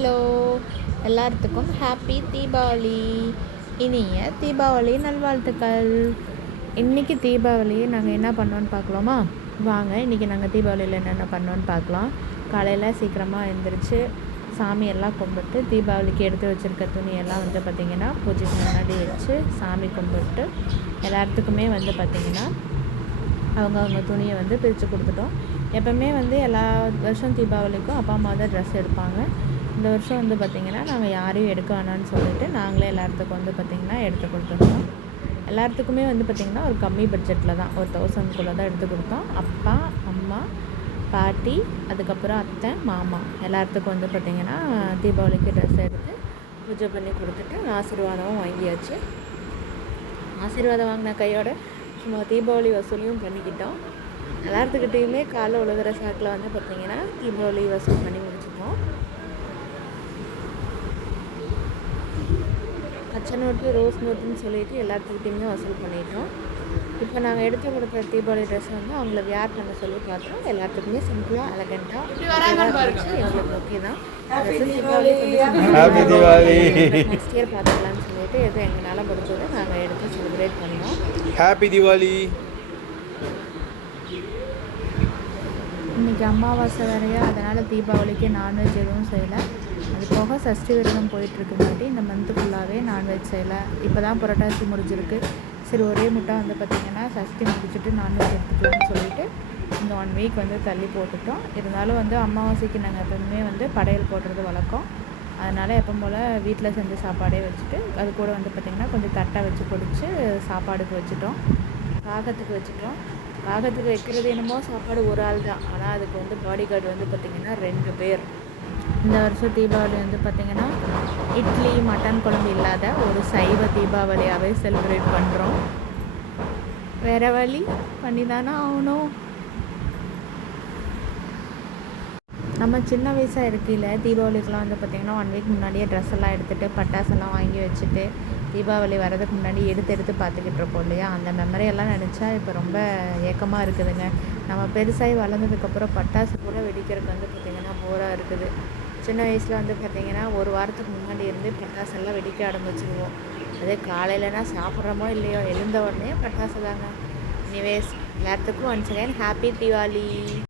Hello, எல்லாத்துக்கும் happy Deepavali. இனிய தீபாவளி நல்வாழ்த்துக்கள். இன்றைக்கி தீபாவளி நாங்கள் என்ன பண்ணோன்னு பார்க்கலாமா? வாங்க, இன்றைக்கி நாங்கள் தீபாவளியில் என்னென்ன பண்ணோன்னு பார்க்கலாம். காலையில் சீக்கிரமாக எழுந்திரிச்சு சாமியெல்லாம் கும்பிட்டு தீபாவளிக்கு எடுத்து வச்சுருக்க துணியெல்லாம் பார்த்திங்கன்னா பூஜைக்கு முன்னாடி வச்சு சாமி கும்பிட்டு எல்லாத்துக்குமே பார்த்திங்கன்னா அவங்க துணியை பிரித்து கொடுத்துட்டோம். எப்போவுமே எல்லா வருஷம் தீபாவளிக்கும் அப்பா அம்மா தான் ட்ரெஸ் எடுப்பாங்க. இந்த வருஷம் பார்த்திங்கன்னா நாங்கள் யாரையும் எடுக்க வேணான்னு சொல்லிட்டு நாங்களே எல்லாத்துக்கும் பார்த்திங்கன்னா எடுத்து கொடுத்துருந்தோம். எல்லாத்துக்குமே பார்த்திங்கன்னா ஒரு கம்மி பட்ஜெட்டில் தான், ஒரு 1000 தான் எடுத்து கொடுத்தோம். அப்பா, அம்மா, பாட்டி, அதுக்கப்புறம் அத்தை, மாமா எல்லாத்துக்கும் பார்த்திங்கன்னா தீபாவளிக்கு ட்ரெஸ் எடுத்து பூஜை பண்ணி கொடுத்துட்டு ஆசீர்வாதமும் வாங்கியாச்சு. ஆசீர்வாதம் வாங்கின கையோட சும்மா தீபாவளி வசூலியும் பண்ணிக்கிட்டோம். எல்லாத்துக்கிட்டையுமே காலை உழுகிற சாக்கில் பார்த்திங்கன்னா தீபாவளி வசூல் பண்ணி முடிச்சிட்டோம். பச்சை நோட்டு, ரோஸ் நோட்டுன்னு சொல்லிட்டு எல்லாத்துக்கிட்டையுமே வசூல் பண்ணிட்டோம். இப்போ நாங்கள் எடுத்து கொடுக்குற தீபாவளி ட்ரெஸ் அவங்கள வியர் பண்ண சொல்லி பார்த்தோம். எல்லாத்துக்குமே சிம்பிளாக எலகெண்ட்டாக எங்களுக்கு ஓகே தான். நெக்ஸ்ட் இயர் பார்த்துக்கலான்னு சொல்லிட்டு எதுவும் எங்களால் முடிஞ்சதை நாங்கள் எடுத்து செலிப்ரேட் பண்ணோம். ஹாப்பி தீபாவளி. இன்றைக்கி அமாவாசை வேறையா, அதனால் தீபாவளிக்கு நான்வெஜ் எதுவும் செய்யலை. அது போக சஷ்டி விரதம் போயிட்டுருக்குங்காட்டி இந்த மந்த்து ஃபுல்லாகவே நான்வெஜ் செய்யலை. இப்போ தான் புரட்டாசி முடிஞ்சிருக்கு. சரி, ஒரே முட்டை பார்த்திங்கன்னா சஷ்டி முடிச்சுட்டு நான்வெஜ் எடுத்துக்கலாம்னு சொல்லிட்டு இந்த 1 வீக் தள்ளி போட்டுட்டோம். இருந்தாலும் அமாவாசைக்கு நாங்கள் எப்பவுமே படையல் போடுறது வழக்கம். அதனால் எப்போ போல் வீட்டில் செஞ்ச சாப்பாடே வச்சுட்டு அது கூட பார்த்திங்கன்னா கொஞ்சம் தட்டை வச்சு பொடிச்சு சாப்பாடுக்கு வச்சுட்டோம். காகத்துக்கு வச்சுட்டோம். காகத்துக்கு வைக்கிறது என்னமோ சாப்பாடு ஒரு ஆள் தான், ஆனால் அதுக்கு பாடி கார்டு பார்த்திங்கன்னா 2 பேர். இந்த வருஷம் தீபாவளி பார்த்திங்கன்னா இட்லி மட்டன் குழம்பு இல்லாத ஒரு சைவ தீபாவளியாகவே செலிப்ரேட் பண்ணுறோம். வேறு வழி பண்ணி தானே ஆகணும். நம்ம சின்ன வயசாக இருக்கையில் தீபாவளிக்கெலாம் பார்த்திங்கன்னா 1 வீக் முன்னாடியே ட்ரெஸ் எல்லாம் எடுத்துகிட்டு பட்டாசெல்லாம் வாங்கி வச்சுட்டு தீபாவளி வரதுக்கு முன்னாடி எடுத்து பார்த்துக்கிட்டு இருப்போம் இல்லையா? அந்த மெமரியெல்லாம் நினச்சா இப்போ ரொம்ப ஏக்கமாக இருக்குதுங்க. நம்ம பெருசாகி வளர்ந்ததுக்கப்புறம் பட்டாசு கூட வெடிக்கிறதுக்கு பார்த்திங்கன்னா போராக இருக்குது. சின்ன வயசில் பார்த்திங்கன்னா ஒரு வாரத்துக்கு முன்னாடி இருந்து பட்டாசெல்லாம் வெடிக்க ஆரம்பிச்சிடுவோம். அதே காலையிலனா சாப்பிட்றோமோ இல்லையோ எழுந்த உடனே பட்டாசு தாங்க. எனிவேஸ், எல்லாத்துக்கும் ஒன்ஸ் அகைன் ஹாப்பி தீபாவளி.